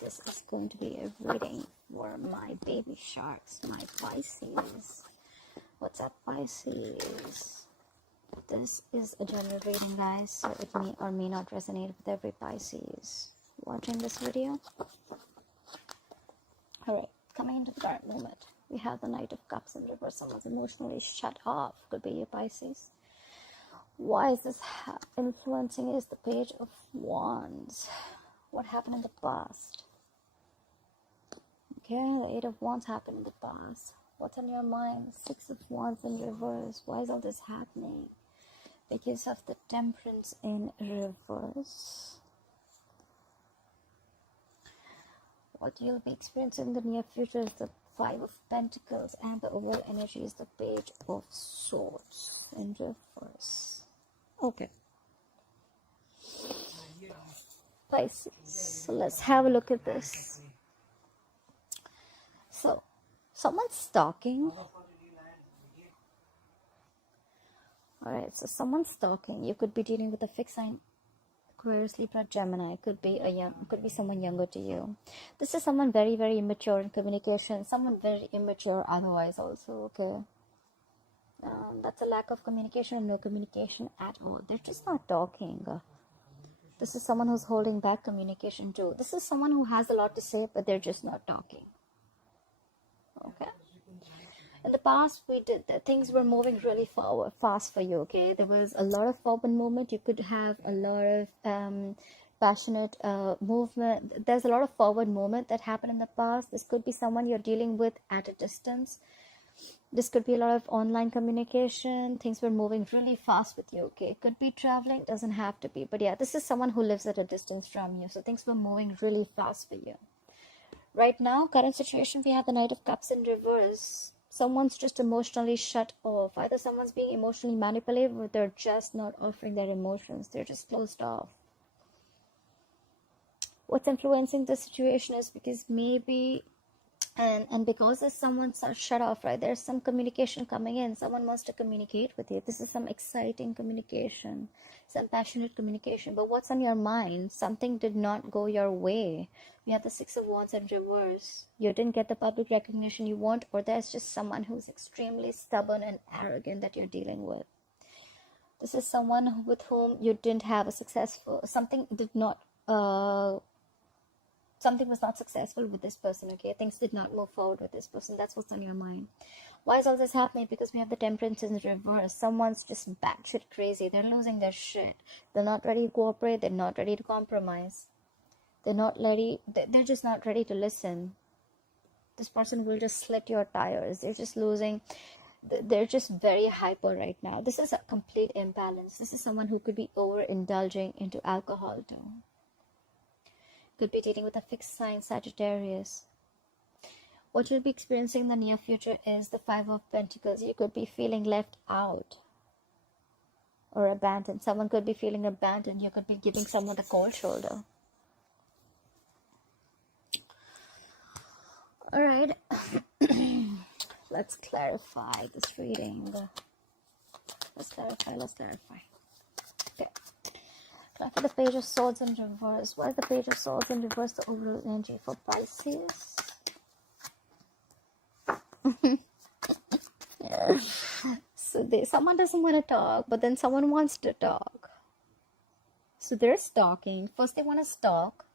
This is going to be a reading for my baby sharks, my Pisces. What's up, Pisces? This is a general reading, guys, so it may or may not resonate with every Pisces watching this video. Alright, coming into the current moment, we have the Knight of Cups in reverse. Someone's emotionally shut off. Could be your Pisces. Why is this influencing is the Page of Wands. What happened in the past? Okay, the Eight of Wands happened in the past. What's on your mind? Six of Wands in reverse. Why is all this happening? Because of the Temperance in reverse. What you'll be experiencing in the near future is the Five of Pentacles, and the overall energy is the Page of Swords in reverse. Okay. Pisces. So let's have a look at this. So, someone's stalking. Alright, so someone's stalking. You could be dealing with a fixed sign, Aquarius, Libra, Gemini. Could be someone younger to you. This is someone very, very immature in communication. Someone very immature otherwise also, okay. That's a lack of communication, no communication at all. They're just not talking. This is someone who's holding back communication too. This is someone who has a lot to say, but they're just not talking. Okay. In the past, things were moving really fast for you. Okay, there was a lot of forward movement. You could have a lot of passionate movement. There's a lot of forward movement that happened in the past. This could be someone you're dealing with at a distance. This could be a lot of online communication. Things were moving really fast with you. Okay, it could be traveling, doesn't have to be, but yeah, this is someone who lives at a distance from you, so things were moving really fast for you. Right now, current situation, we have the Knight of Cups in reverse. Someone's just emotionally shut off. Either someone's being emotionally manipulated, or they're just not offering their emotions. They're just closed off. What's influencing the situation is because maybe and because there's someone shut off, right? There's some communication coming in. Someone wants to communicate with you. This is some exciting communication, some passionate communication. But what's on your mind? Something did not go your way. We have the Six of Wands in reverse. You didn't get the public recognition you want, or there's just someone who's extremely stubborn and arrogant that you're dealing with. This is someone with whom you didn't have a successful, something was not successful with this person, okay? Things did not move forward with this person. That's what's on your mind. Why is all this happening? Because we have the Temperance in reverse. Someone's just batshit crazy. They're losing their shit. They're not ready to cooperate. They're not ready to compromise. They're just not ready to listen. This person will just slit your tires. They're just very hyper right now. This is a complete imbalance. This is someone who could be overindulging into alcohol too. Could be dealing with a fixed sign, Sagittarius. What you'll be experiencing in the near future is the Five of Pentacles. You could be feeling left out or abandoned. Someone could be feeling abandoned. You could be giving someone the cold shoulder. Alright. Let's clarify this reading. Let's clarify. Okay. For the Page of Swords in reverse. What is the Page of Swords in reverse? The overall energy for Pisces. Yeah. So someone doesn't want to talk, but then someone wants to talk. So they're stalking. First they want to stalk.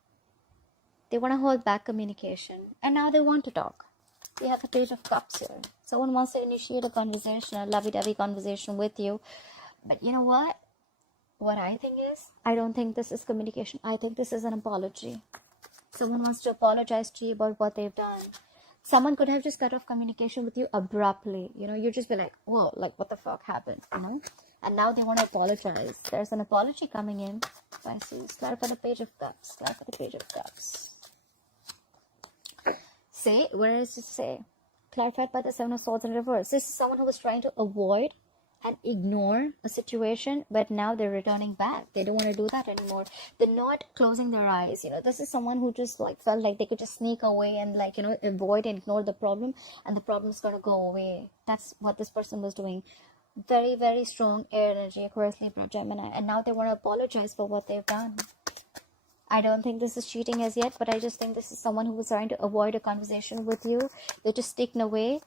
They want to hold back communication. And now they want to talk. We have the Page of Cups here. Someone wants to initiate a conversation, a lovey-dovey conversation with you. But you know what? What I think is, I don't think this is communication. I think this is an apology. Someone wants to apologize to you about what they've done. Someone could have just cut off communication with you abruptly. You know, you just be like, whoa, like what the fuck happened, you know? And now they want to apologize. There's an apology coming in. Pisces, clarify the Page of Cups. Clarify the Page of Cups. Say, where does it say? Clarified by the Seven of Swords in reverse. This is someone who was trying to avoid and ignore a situation, but now they're returning back. They don't want to do that anymore. They're not closing their eyes. You know, this is someone who just felt like they could just sneak away and avoid and ignore the problem, and the problem's gonna go away. That's what this person was doing. Very, very strong air energy, Aquarius, Libra, Gemini, and now they want to apologize for what they've done. I don't think this is cheating as yet, but I just think this is someone who was trying to avoid a conversation with you. They're just taken away.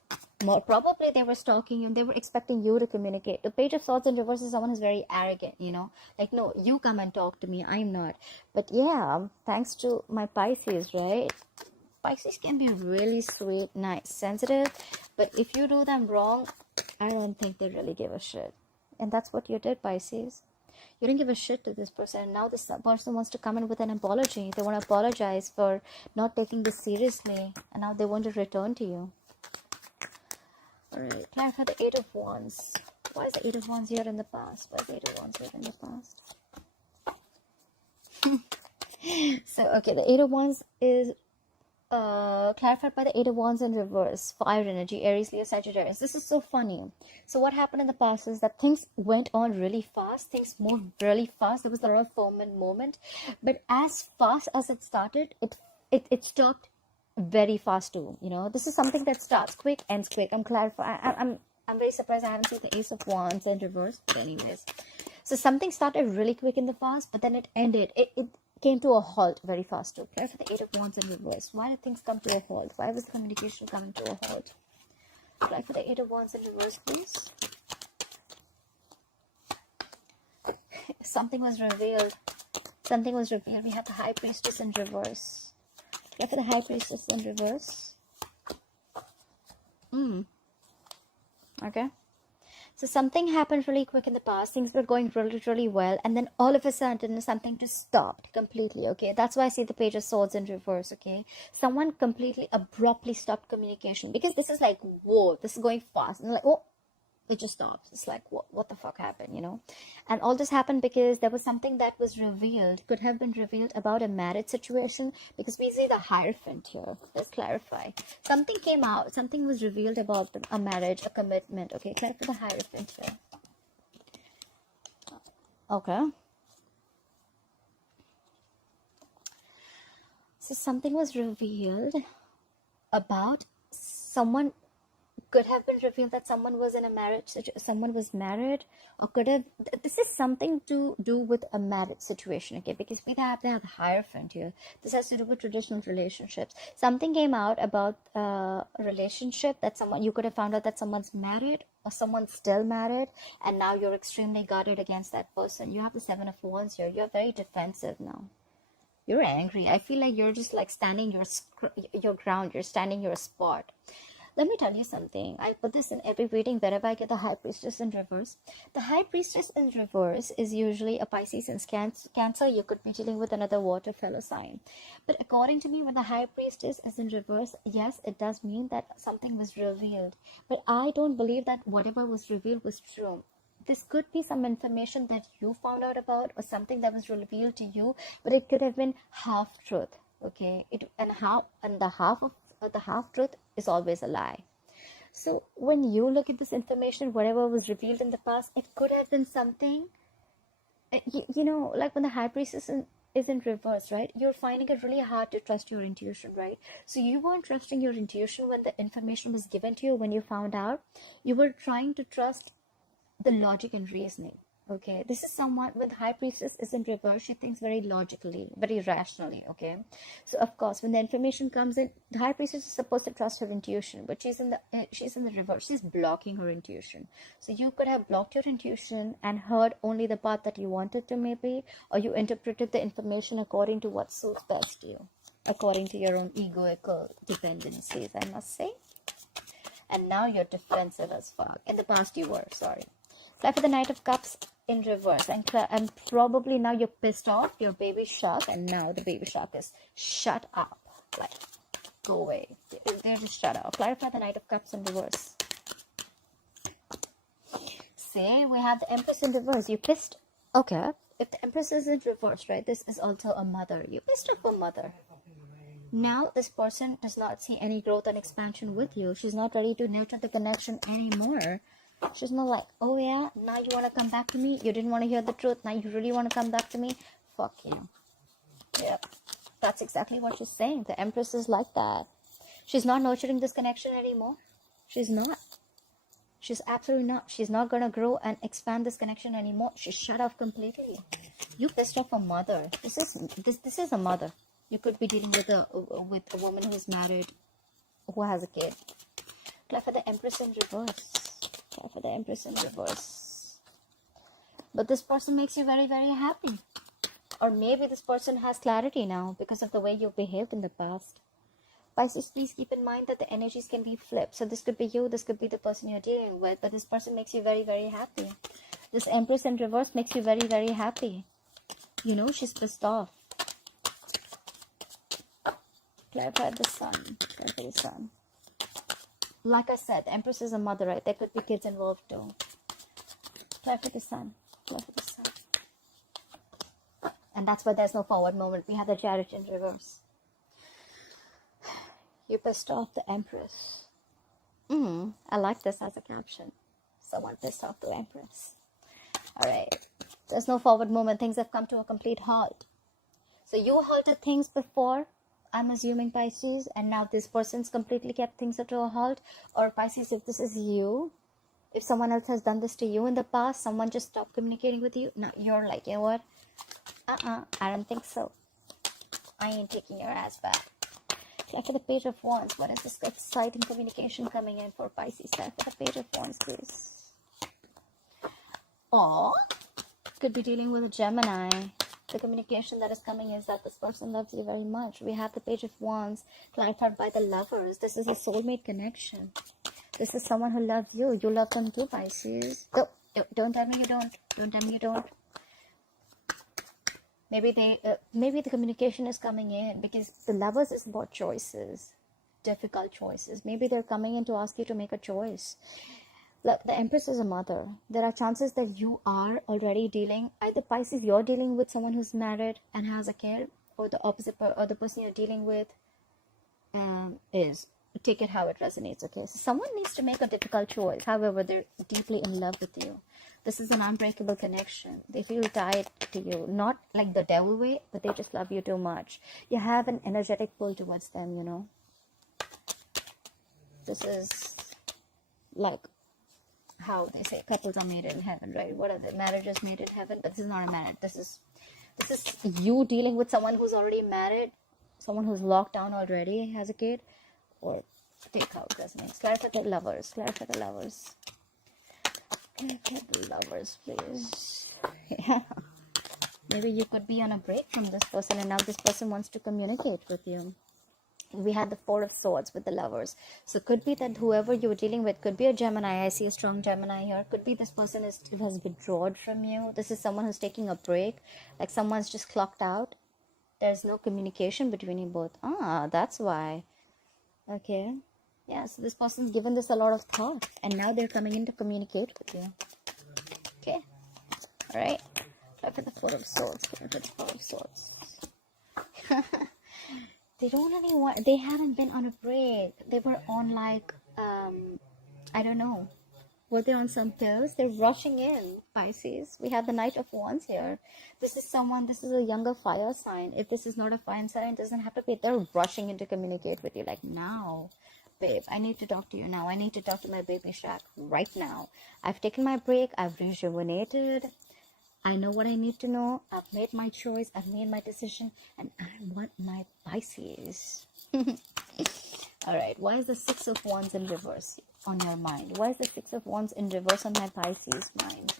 More probably they were stalking you and they were expecting you to communicate. The Page of Swords in reverse is someone who's very arrogant, you know, like, no, you come and talk to me, I'm not. But yeah, thanks to my Pisces, right? Pisces can be really sweet, nice, sensitive, but if you do them wrong, I don't think they really give a shit. And that's what you did, Pisces. You didn't give a shit to this person, and now this person wants to come in with an apology. They want to apologize for not taking this seriously, and now they want to return to you. Alright, clarify the Eight of Wands. Why is the Eight of Wands here in the past? Why is the Eight of Wands here in the past? So, okay, the Eight of Wands is clarified by the Eight of Wands in reverse. Fire energy, Aries, Leo, Sagittarius. This is so funny. So what happened in the past is that things went on really fast. Things moved really fast. There was a lot of ferment moment. But as fast as it started, it stopped very fast too. You know, this is something that starts quick, ends quick. I'm very surprised I haven't seen the Ace of Wands in reverse. But anyways, so something started really quick in the past, but then it ended. It came to a halt very fast too. Pray for the Eight of Wands in reverse. Why did things come to a halt? Why was communication coming to a halt? Pray for the Eight of Wands in reverse, please. Something was revealed. Something was revealed. We have the High Priestess in reverse. Pray for the High Priestess in reverse. Okay. So something happened really quick in the past. Things were going really, really well. And then all of a sudden, something just stopped completely, okay? That's why I see the Page of Swords in reverse, okay? Someone completely abruptly stopped communication. Because this is like, whoa, this is going fast. And like, oh, it just stopped. It's like, what the fuck happened, you know? And all this happened because there was something that was revealed, could have been revealed about a marriage situation, because we see the Hierophant here. Let's clarify. Something came out, something was revealed about a marriage, a commitment. Okay, clarify the Hierophant here. Okay. So something was revealed about someone. Could have been revealed that someone was in a marriage, someone was married, or could have, this is something to do with a marriage situation, okay? Because they have the Hierophant here. This has to do with traditional relationships. Something came out about a relationship that someone, you could have found out that someone's married or someone's still married, and now you're extremely guarded against that person. You have the Seven of Wands here. You're very defensive now. You're angry. I feel like you're just like standing your ground. You're standing your spot. Let me tell you something. I put this in every reading wherever I get the High Priestess in reverse. The High Priestess in reverse is usually a Pisces and Cancer. You could be dealing with another water fellow sign. But according to me, when the High Priestess is in reverse, yes, it does mean that something was revealed. But I don't believe that whatever was revealed was true. This could be some information that you found out about, or something that was revealed to you, but it could have been half truth. Okay, the half truth is always a lie. So when you look at this information, whatever was revealed in the past, it could have been something, you know, like when the High Priestess is in reverse, right? You're finding it really hard to trust your intuition, right? So you weren't trusting your intuition when the information was given to you. When you found out, you were trying to trust the logic and reasoning. Okay, this is someone with High Priestess is in reverse. She thinks very logically, very rationally. Okay, so of course, when the information comes in, the High Priestess is supposed to trust her intuition, but she's in the reverse. She's blocking her intuition. So you could have blocked your intuition and heard only the part that you wanted to, maybe, or you interpreted the information according to what suits best to you, according to your own egoical dependencies, I must say. And now you're defensive as fuck. In the past, you were. Sorry. Fly for the Knight of Cups in reverse, and probably now you're pissed off, your baby shark, and now the baby shark is shut up, like, go away, they're just shut up. Clarify the Knight of Cups in reverse. See, we have the Empress in reverse. You pissed, okay, if the Empress is in reverse, right, this is also a mother. You pissed off a mother. Now this person does not see any growth and expansion with you. She's not ready to nurture the connection anymore. She's not like, oh yeah, now you want to come back to me? You didn't want to hear the truth. Now you really want to come back to me? Fuck you. Yep. That's exactly what she's saying. The Empress is like that. She's not nurturing this connection anymore. She's not. She's absolutely not. She's not going to grow and expand this connection anymore. She's shut off completely. You pissed off a mother. This is a mother. You could be dealing with a woman who's married, who has a kid. Clap for the Empress in reverse. Clap for the Empress in reverse. But this person makes you very, very happy. Or maybe this person has clarity now because of the way you behaved in the past. Pisces, please keep in mind that the energies can be flipped. So this could be you, this could be the person you're dealing with, but this person makes you very, very happy. This Empress in reverse makes you very, very happy. You know, she's pissed off. Clarify the Sun. Clarify the Sun. Like I said, the Empress is a mother, right? There could be kids involved too. Clarify the Sun. Clarify the Sun. And that's why there's no forward movement. We have the Chariot in reverse. You pissed off the Empress. I like this as a caption. Someone pissed off the Empress. Alright. There's no forward movement. Things have come to a complete halt. So you halted things before, I'm assuming, Pisces, and now this person's completely kept things to a halt. Or Pisces, if this is you, if someone else has done this to you in the past, someone just stopped communicating with you, now you're like, you know what? I don't think so. I ain't taking your ass back. Clap for the Page of Wands. What is this exciting communication coming in for Pisces? Clap for the Page of Wands, please. Or could be dealing with a Gemini. The communication that is coming is that this person loves you very much. We have the Page of Wands clarified by the Lovers. This is a soulmate connection. This is someone who loves you. You love them too, Pisces. Don't tell me you don't. Don't tell me you don't. Maybe the communication is coming in because the Lovers is about choices, difficult choices. Maybe they're coming in to ask you to make a choice. Look, the Empress is a mother. There are chances that you are already dealing, either Pisces, you're dealing with someone who's married and has a kid, or the opposite, or the person you're dealing with is. Take it how it resonates, okay? So someone needs to make a difficult choice. However, they're deeply in love with you. This is an unbreakable connection. They feel tied to you. Not like the devil way, but they just love you too much. You have an energetic pull towards them, you know. This is like how they say couples are made in heaven, right? What are the marriages made in heaven? But this is not a marriage. This is you dealing with someone who's already married, someone who's locked down already, has a kid, or take how it resonates. Clarify the Lovers. Clarify the Lovers. Clarify the Lovers, please. Yeah. Maybe you could be on a break from this person and now this person wants to communicate with you. We had the Four of Swords with the Lovers. So could be that whoever you're dealing with could be a Gemini. I see a strong Gemini here. Could be this person has withdrawn from you. This is someone who's taking a break. Like someone's just clocked out. There's no communication between you both. That's why. Okay. Yeah, so this person's given this a lot of thought. And now they're coming in to communicate with you. Okay. Alright. Try for the Four of Swords. Try for the Four of Swords. They don't really want, they haven't been on a break. They were on like, I don't know. Were they on some pills? They're rushing in, Pisces. We have the Knight of Wands here. This is a younger fire sign. If this is not a fire sign, it doesn't have to be. They're rushing in to communicate with you. Like, now, babe, I need to talk to you now. I need to talk to my baby Shaq right now. I've taken my break. I've rejuvenated. I know what I need to know. I've made my choice. I've made my decision. And I want my Pisces. Alright, why is the Six of Wands in reverse on your mind? Why is the Six of Wands in reverse on my Pisces mind?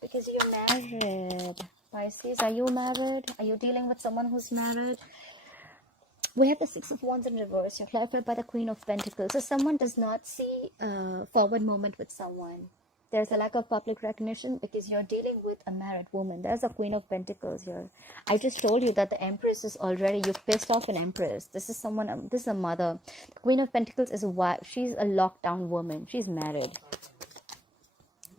Because you're married. Pisces, are you married? Are you dealing with someone who's married? We have the Six of Wands in reverse. You're clarified by the Queen of Pentacles. So someone does not see forward movement with someone. There's a lack of public recognition because you're dealing with a married woman. There's a Queen of Pentacles here. I just told you that the Empress is already, you pissed off an Empress. This is someone, this is a mother. The Queen of Pentacles is a wife. She's a lockdown woman. She's married.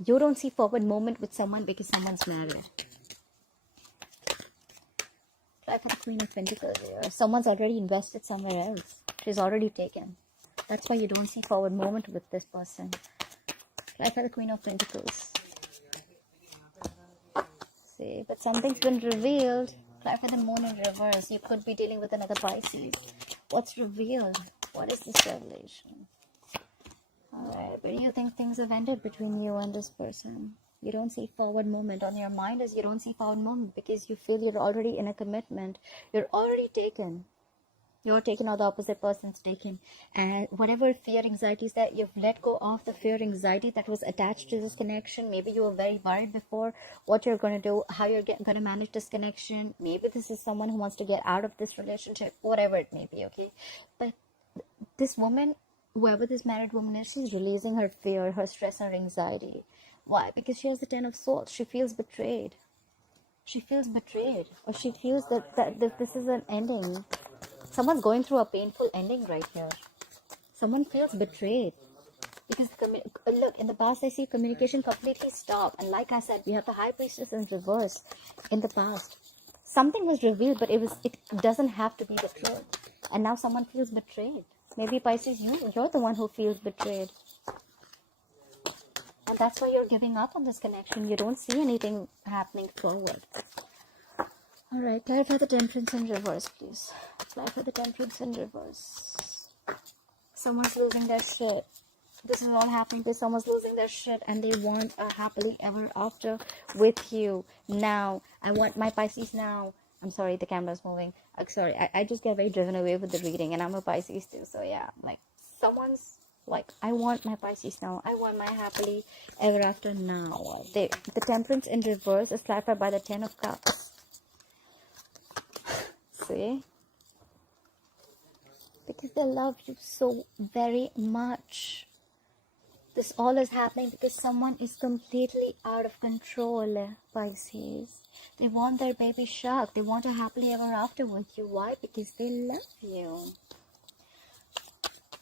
You don't see forward movement with someone because someone's married. Try for the Queen of Pentacles here. Someone's already invested somewhere else. She's already taken. That's why you don't see forward movement with this person. Try for the Queen of Pentacles. See, but something's been revealed. Try for the Moon in reverse. You could be dealing with another Pisces. What's revealed? What is this revelation? Alright, but you think things have ended between you and this person. You don't see forward movement. On your mind is you don't see forward movement because you feel you're already in a commitment. You're already taken. You're taken or the opposite person's taken. And whatever fear, anxieties that you've let go of, the fear, anxiety that was attached to this connection. Maybe you were very worried before what you're going to do, how you're going to manage this connection. Maybe this is someone who wants to get out of this relationship, whatever it may be, okay? But this woman, whoever this married woman is, she's releasing her fear, her stress, her anxiety. Why? Because she has the 10 of Swords. She feels betrayed. She feels betrayed. Or she feels that this is an ending. Someone's going through a painful ending right here. Someone feels betrayed. Because, look, in the past I see communication completely stopped. And like I said, we have the High Priestess in reverse in the past. Something was revealed, but it doesn't have to be the truth. And now someone feels betrayed. Maybe Pisces, you're the one who feels betrayed. And that's why you're giving up on this connection. You don't see anything happening forward. Alright, clarify the Temperance in reverse, please. Clarify the Temperance in reverse. Someone's losing their shit. This is all happening because someone's losing their shit and they want a happily ever after with you now. I want my Pisces now. I'm sorry, the camera's moving. Sorry, I just get very driven away with the reading, and I'm a Pisces too. So yeah, like someone's like, I want my Pisces now. I want my happily ever after now. The Temperance in reverse is clarified by the 10 of Cups. See? Because they love you so very much. This all is happening because someone is completely out of control, Pisces. They want their baby shark. They want a happily ever after with you. Why? Because they love you.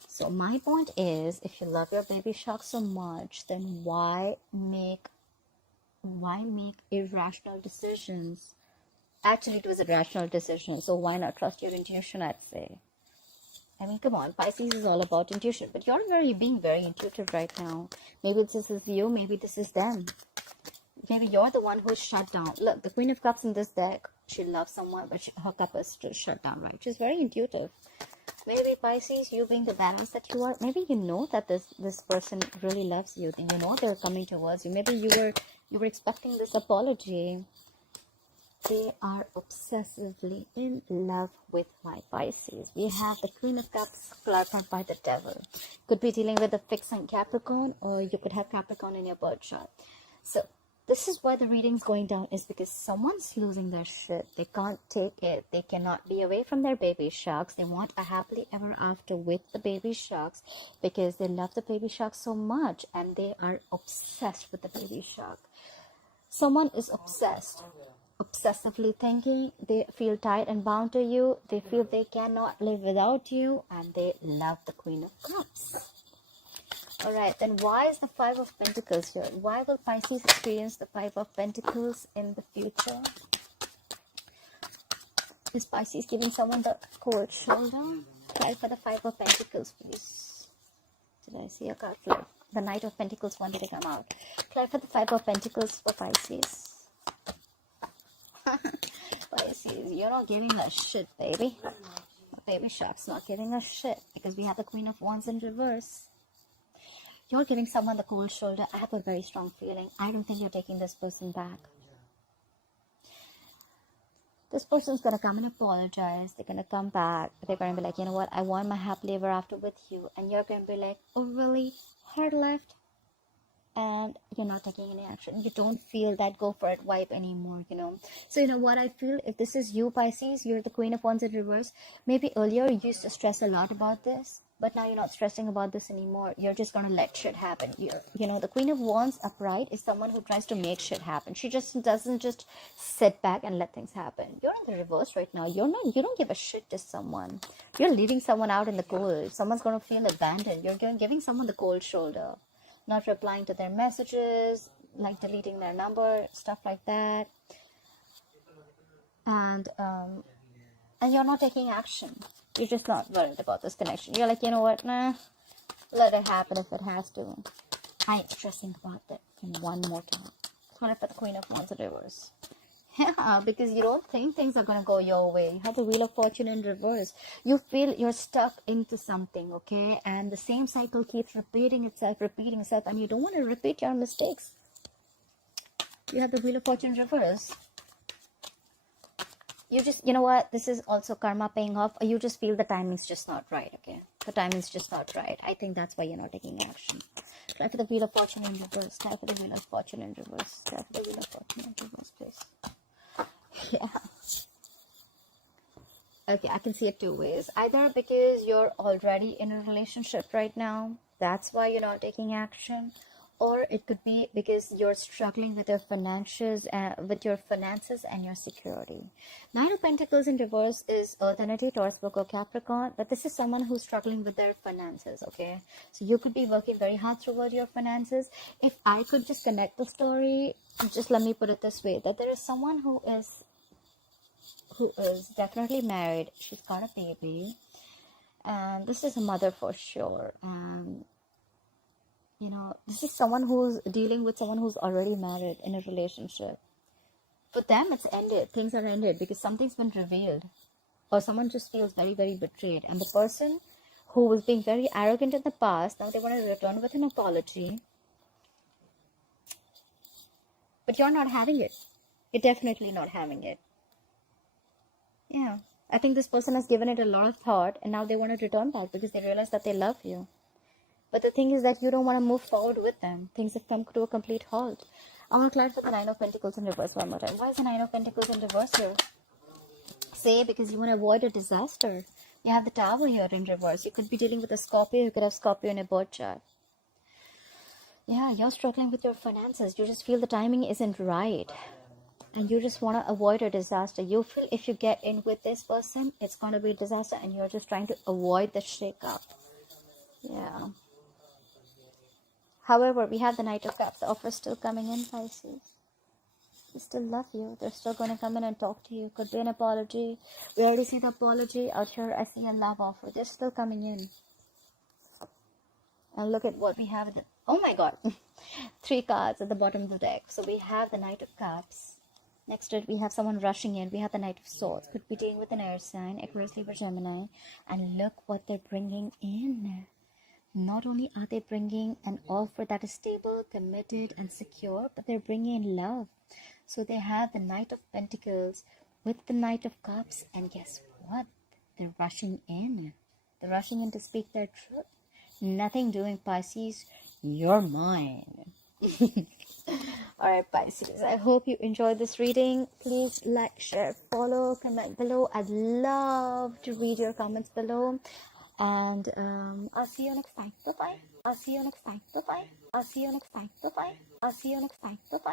So my point is, if you love your baby shark so much, then why make irrational decisions? Actually, it was a rational decision, so why not trust your intuition, I'd say. I mean, come on, Pisces is all about intuition, but you're being very intuitive right now. Maybe this is you, maybe this is them. Maybe you're the one who's shut down. Look, the Queen of Cups in this deck, she loves someone, but her cup is still shut down, right? She's very intuitive. Maybe Pisces, you being the balance that you are, maybe you know that this person really loves you, and you know they're coming towards you. Maybe you were expecting this apology. They are obsessively in love with my Pisces. We have the Queen of Cups clarified by the Devil. Could be dealing with a fixed sign Capricorn, or you could have Capricorn in your birth chart. So this is why the reading's going down, is because someone's losing their shit. They can't take it. They cannot be away from their baby sharks. They want a happily ever after with the baby sharks because they love the baby shark so much and they are obsessed with the baby shark. Someone is obsessed. Obsessively thinking, they feel tied and bound to you, they feel they cannot live without you, and they love the Queen of Cups. Alright, then why is the Five of Pentacles here? Why will Pisces experience the Five of Pentacles in the future? Is Pisces giving someone the cold shoulder? Try for the Five of Pentacles, please. Did I see a card flip? The Knight of Pentacles wanted to come out. Try for the Five of Pentacles for Pisces. Pisces, you're not giving a shit, baby. Baby shark's not giving a shit because we have the Queen of Wands in reverse. You're giving someone the cold shoulder. I have a very strong feeling. I don't think you're taking this person back. This person's going to come and apologize. They're going to come back. They're going to be like, you know what? I want my happily ever after with you. And you're going to be like, oh, really? Hard left? And you're not taking any action. You don't feel that go for it vibe anymore, you know. So you know what I feel? If this is you, Pisces, you're the Queen of Wands in reverse. Maybe earlier you used to stress a lot about this, but now you're not stressing about this anymore. You're just gonna let shit happen. You know, the Queen of Wands upright is someone who tries to make shit happen. She just doesn't just sit back and let things happen. You're in the reverse right now. You don't give a shit to someone. You're leaving someone out in the cold. Someone's gonna feel abandoned. You're giving someone the cold shoulder. Not replying to their messages, like deleting their number, stuff like that. And you're not taking action. You're just not worried about this connection. You're like, you know what, nah, let it happen if it has to. I ain't stressing about that. And one more time. Call it for the Queen of Wands in reverse. Yeah, because you don't think things are going to go your way. You have the Wheel of Fortune in reverse. You feel you're stuck into something, okay? And the same cycle keeps repeating itself, and you don't want to repeat your mistakes. You have the Wheel of Fortune in reverse. You know what? This is also karma paying off. You just feel the timing's just not right, okay? The timing's just not right. I think that's why you're not taking action. Try for the Wheel of Fortune in reverse. Try for the Wheel of Fortune in reverse. Try for the Wheel of Fortune in reverse, please. Yeah. Okay, I can see it two ways. Either because you're already in a relationship right now, that's why you're not taking action, or it could be because you're struggling with your finances, and your security. Nine of Pentacles in reverse is Earth energy, Taurus, Virgo, Capricorn, but this is someone who's struggling with their finances, okay? So you could be working very hard toward your finances. If I could just connect the story, just let me put it this way, that there is someone who is definitely married. She's got a baby, and this is a mother for sure. And this is someone who's dealing with someone who's already married in a relationship. For them, it's ended. Things are ended because something's been revealed, or someone just feels very, very betrayed. And the person who was being very arrogant in the past, now they want to return with an apology, but you're not having it. You're definitely not having it. Yeah, I think this person has given it a lot of thought, and now they want to return back because they realize that they love you. But the thing is that you don't want to move forward with them. Things have come to a complete halt. I want to clarify the Nine of Pentacles in reverse one more time. Why is the Nine of Pentacles in reverse here? Say, because you want to avoid a disaster. You have the Tower here in reverse. You could be dealing with a Scorpio. You could have Scorpio in a birth chart. Yeah, you're struggling with your finances. You just feel the timing isn't right. And you just want to avoid a disaster. You feel if you get in with this person, it's going to be a disaster, and you're just trying to avoid the shake-up. Yeah. However, we have the Knight of Cups. The offer is still coming in, Pisces. They still love you. They're still going to come in and talk to you. Could be an apology. We already see the apology. Out here, I see a love offer. They're still coming in. And look at what we have. Oh my God. 3 cards at the bottom of the deck. So we have the Knight of Cups. Next to it, we have someone rushing in. We have the Knight of Swords. Could be dealing with an air sign, Aquarius, Libra, Gemini. And look what they're bringing in. Not only are they bringing an offer that is stable, committed, and secure, but they're bringing in love. So they have the Knight of Pentacles with the Knight of Cups. And guess what? They're rushing in. They're rushing in to speak their truth. Nothing doing, Pisces. You're mine. Alright, Pisces, I hope you enjoyed this reading. Please like, share, follow, comment below. I'd love to read your comments below. And I'll see you next time. Bye-bye. I'll see you next time. Bye-bye. I'll see you next time. Bye-bye. I'll see you next time. Bye-bye.